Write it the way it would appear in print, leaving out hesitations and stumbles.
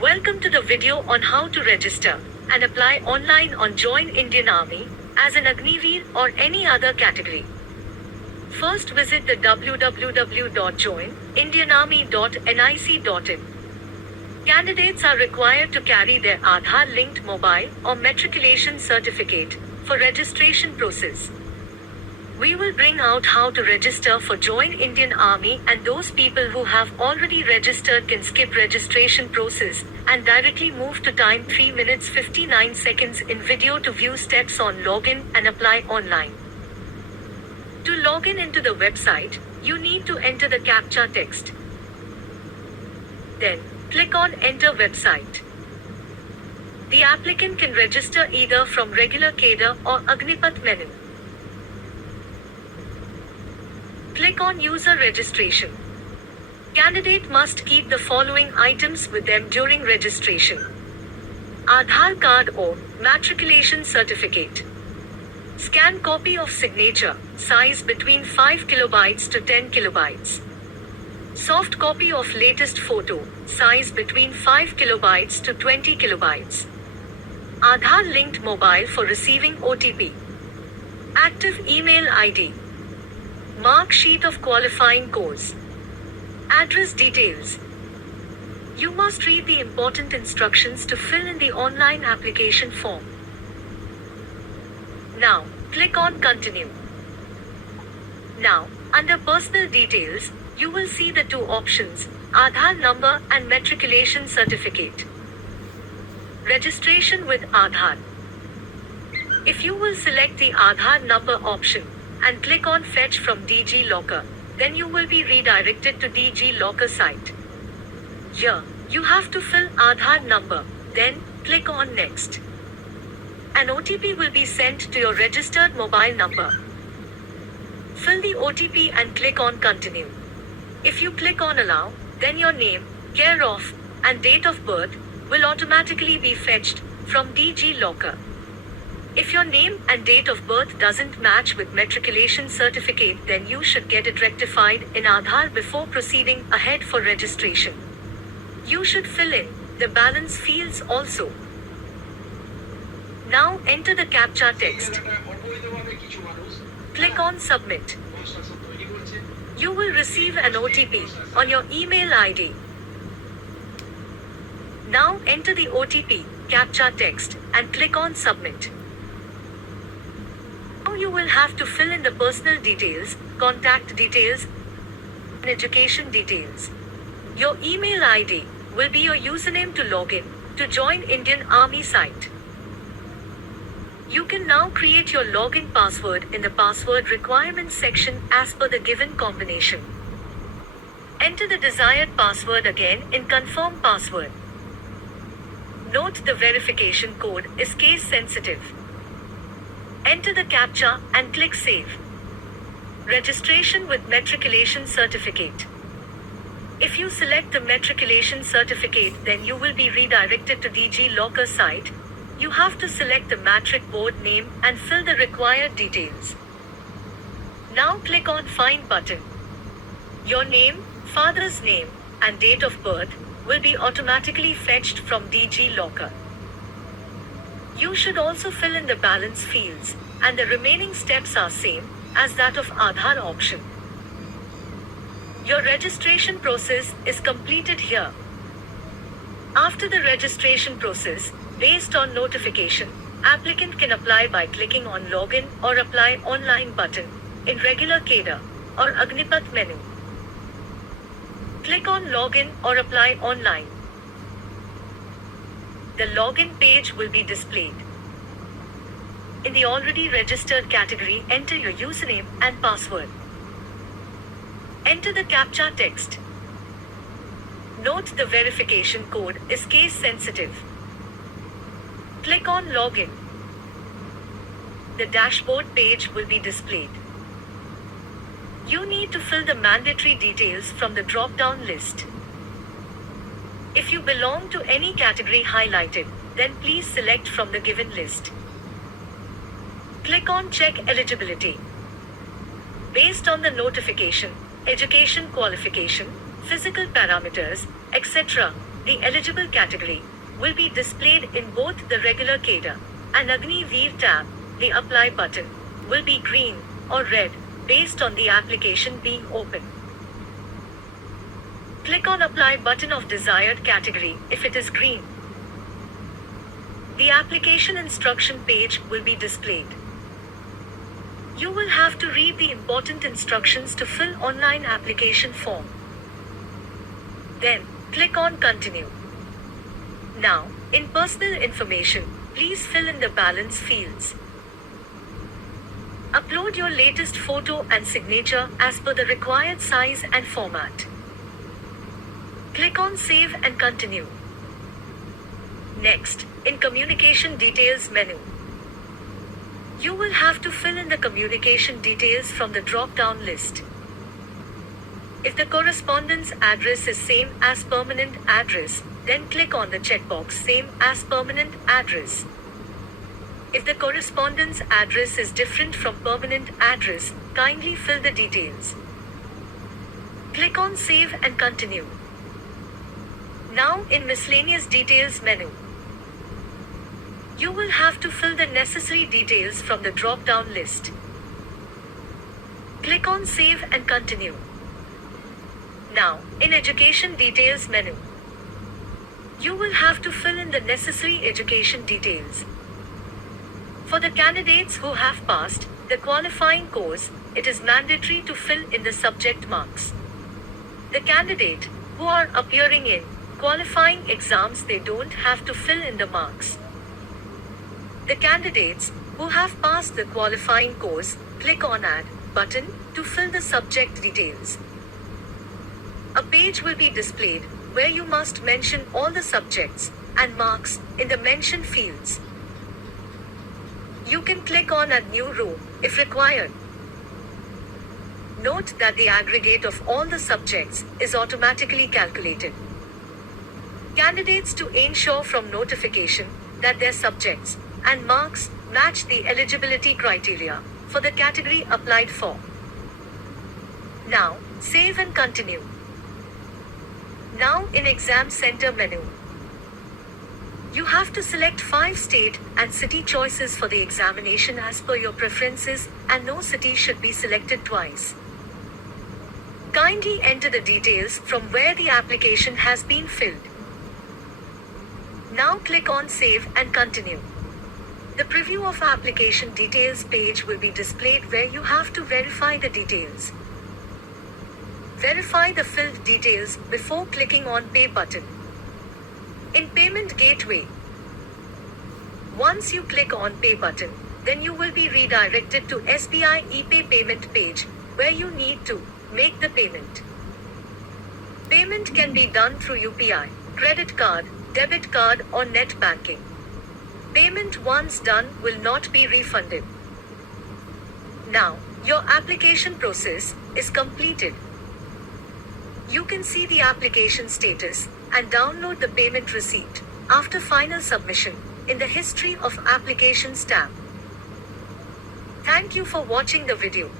Welcome to the video on how to register and apply online on Join Indian Army as an Agniveer or any other category. First visit the www.joinindianarmy.nic.in. Candidates are required to carry their Aadhaar linked mobile or matriculation certificate for registration process. We will bring out how to register for Join Indian Army, and those people who have already registered can skip registration process and directly move to time 3 minutes 59 seconds in video to view steps on login and apply online. To log in into the website, you need to enter the CAPTCHA text. Then, click on Enter Website. The applicant can register either from regular cadre or Agnipath Menon. Click on User Registration. Candidate must keep the following items with them during registration: Aadhaar card or matriculation certificate. Scan copy of signature, size between 5 kilobytes to 10 kilobytes. Soft copy of latest photo, size between 5 kilobytes to 20 kilobytes. Aadhaar linked mobile for receiving OTP. Active email ID. Mark sheet of qualifying course. Address details. You must read the important instructions to fill in the online application form. Now, click on Continue. Now, under Personal Details, you will see the two options, Aadhaar number and matriculation certificate. Registration with Aadhaar. If you will select the Aadhaar number option and click on Fetch from DG Locker, then you will be redirected to DG Locker site. Here, you have to fill Aadhaar number, then click on Next. An OTP will be sent to your registered mobile number. Fill the OTP and click on Continue. If you click on Allow, then your name, care of, and date of birth will automatically be fetched from DG Locker. If your name and date of birth doesn't match with matriculation certificate, then you should get it rectified in Aadhaar before proceeding ahead for registration. You should fill in the balance fields also. Now enter the CAPTCHA text. Click on Submit. You will receive an OTP on your email ID. Now enter the OTP, CAPTCHA text, and click on Submit. Now you will have to fill in the personal details, contact details, and education details. Your email ID will be your username to log in to Join Indian Army site. You can now create your login password in the password requirements section as per the given combination. Enter the desired password again in Confirm Password. Note the verification code is case sensitive. Enter the CAPTCHA and click Save. Registration with matriculation certificate. If you select the matriculation certificate, then you will be redirected to DG Locker site. You have to select the matric board name and fill the required details. Now click on Find button. Your name, father's name, and date of birth will be automatically fetched from DG Locker. You should also fill in the balance fields, and the remaining steps are same as that of Aadhaar option. Your registration process is completed here. After the registration process, based on notification, applicant can apply by clicking on Login or Apply Online button in regular cadre or Agnipath menu. Click on Login or Apply Online. The login page will be displayed. In the already registered category, enter your username and password. Enter the CAPTCHA text. Note the verification code is case sensitive. Click on Login. The dashboard page will be displayed. You need to fill the mandatory details from the drop-down list. If you belong to any category highlighted, then please select from the given list. Click on Check Eligibility. Based on the notification, education qualification, physical parameters, etc., The eligible category will be displayed in both the regular CADA and Agni Veer tab. The Apply button will be green or red based on the application being open. Click on Apply button of desired category if it is green. The application instruction page will be displayed. You will have to read the important instructions to fill online application form. Then, click on Continue. Now, in personal information, please fill in the balance fields. Upload your latest photo and signature as per the required size and format. Click on Save and Continue. Next, in Communication Details menu, you will have to fill in the communication details from the drop-down list. If the correspondence address is same as permanent address, then click on the checkbox Same as Permanent Address. If the correspondence address is different from permanent address, kindly fill the details. Click on Save and Continue. Now in Miscellaneous Details menu, you will have to fill the necessary details from the drop-down list. Click on Save and Continue. Now, in Education Details menu, you will have to fill in the necessary education details. For the candidates who have passed the qualifying course, it is mandatory to fill in the subject marks. The candidate who are appearing in qualifying exams, they don't have to fill in the marks. The candidates who have passed the qualifying course, click on Add button to fill the subject details. A page will be displayed where you must mention all the subjects and marks in the mentioned fields. You can click on Add New Row if required. Note that the aggregate of all the subjects is automatically calculated. Candidates to ensure from notification that their subjects and marks match the eligibility criteria for the category applied for. Now, save and continue. Now in Exam Center menu, you have to select 5 state and city choices for the examination as per your preferences, and no city should be selected twice. Kindly enter the details from where the application has been filled. Now click on Save and Continue. The preview of application details page will be displayed where you have to verify the details. Verify the filled details before clicking on Pay button. In Payment Gateway, once you click on Pay button, then you will be redirected to SBI ePay payment page where you need to make the payment. Payment can be done through UPI, credit card, debit card or net banking. Payment once done will not be refunded. Now, your application process is completed. You can see the application status and download the payment receipt after final submission in the History of Applications tab. Thank you for watching the video.